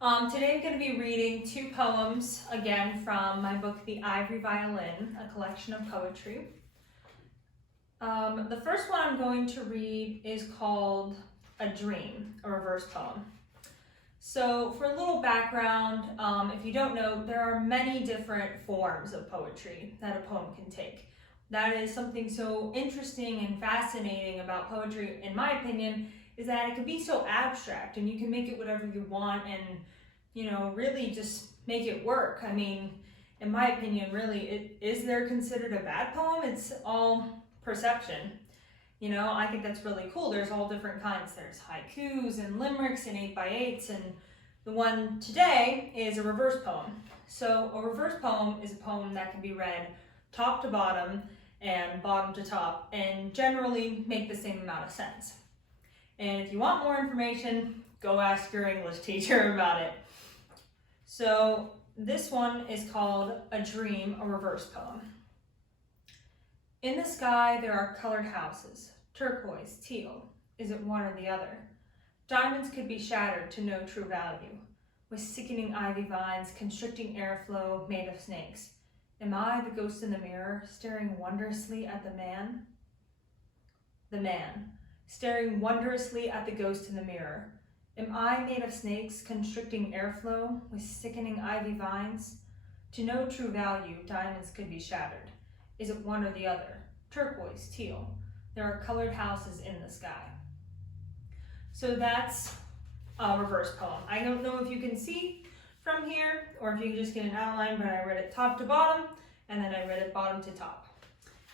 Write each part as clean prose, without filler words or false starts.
Today I'm going to be reading two poems, again from my book, The Ivory Violin, a collection of poetry. The first one I'm going to read is called A Dream, a reverse poem. So for a little background, if you don't know, there are many different forms of poetry that a poem can take. That is something so interesting and fascinating about poetry, in my opinion, is that it can be so abstract and you can make it whatever you want and, really just make it work. I mean, in my opinion, really, is there considered a bad poem? It's all perception. I think that's really cool. There's all different kinds. There's haikus and limericks and 8x8s, and the one today is a reverse poem. So a reverse poem is a poem that can be read top to bottom and bottom to top and generally make the same amount of sense. And if you want more information, go ask your English teacher about it. So this one is called A Dream, a reverse poem. In the sky there are colored houses, turquoise, teal. Is it one or the other? Diamonds could be shattered to no true value, with sickening ivy vines constricting airflow made of snakes. Am I the ghost in the mirror, staring wondrously at the man? The man, staring wondrously at the ghost in the mirror. Am I made of snakes, constricting airflow, with sickening ivy vines? To no true value, diamonds could be shattered. Is it one or the other? Turquoise, teal. There are colored houses in the sky. So that's a reverse poem. I don't know if you can see from here or if you can just get an outline, but I read it top to bottom and then I read it bottom to top.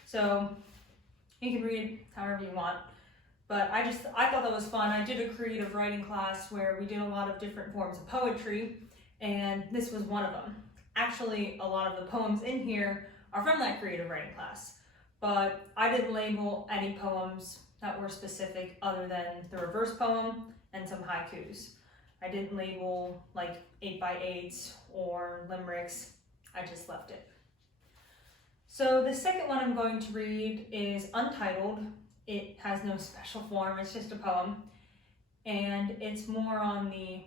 So you can read it however you want. But I thought that was fun. I did a creative writing class where we did a lot of different forms of poetry, and this was one of them. Actually, a lot of the poems in here are from that creative writing class, but I didn't label any poems that were specific other than the reverse poem and some haikus. I didn't label like 8x8s or limericks. I just left it. So the second one I'm going to read is untitled. It has no special form, it's just a poem, and it's more on the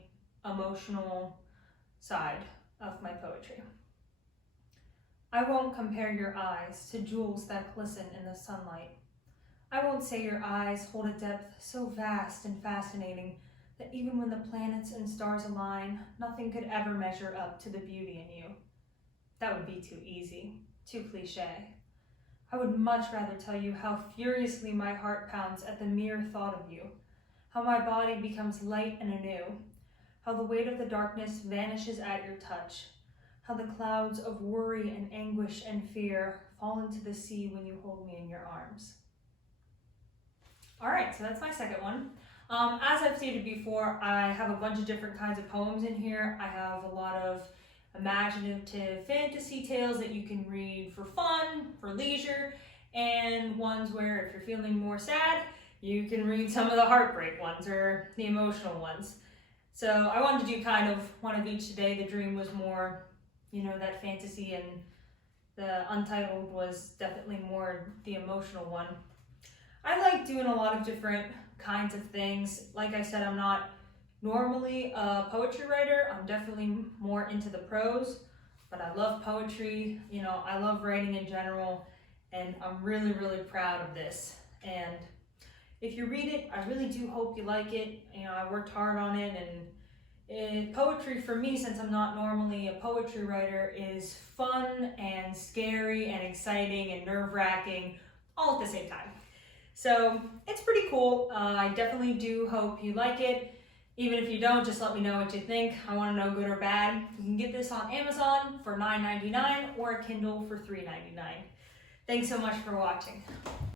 emotional side of my poetry. I won't compare your eyes to jewels that glisten in the sunlight. I won't say your eyes hold a depth so vast and fascinating that even when the planets and stars align, nothing could ever measure up to the beauty in you. That would be too easy, too cliche. I would much rather tell you how furiously my heart pounds at the mere thought of you, how my body becomes light and anew, how the weight of the darkness vanishes at your touch, how the clouds of worry and anguish and fear fall into the sea when you hold me in your arms. All right, so that's my second one. As I've stated before, I have a bunch of different kinds of poems in here. I have a lot of imaginative fantasy tales that you can read for fun, for leisure, and ones where if you're feeling more sad, you can read some of the heartbreak ones or the emotional ones. So I wanted to do kind of one of each today. The Dream was more, that fantasy, and the Untitled was definitely more the emotional one. I like doing a lot of different kinds of things. Like I said, I'm not normally a poetry writer. I'm definitely more into the prose, but I love poetry. I love writing in general, and I'm really, really proud of this. And if you read it, I really do hope you like it. I worked hard on it, and poetry for me, since I'm not normally a poetry writer, is fun and scary and exciting and nerve-wracking all at the same time. So it's pretty cool. I definitely do hope you like it. Even if you don't, just let me know what you think. I want to know good or bad. You can get this on Amazon for $9.99 or a Kindle for $3.99. Thanks so much for watching.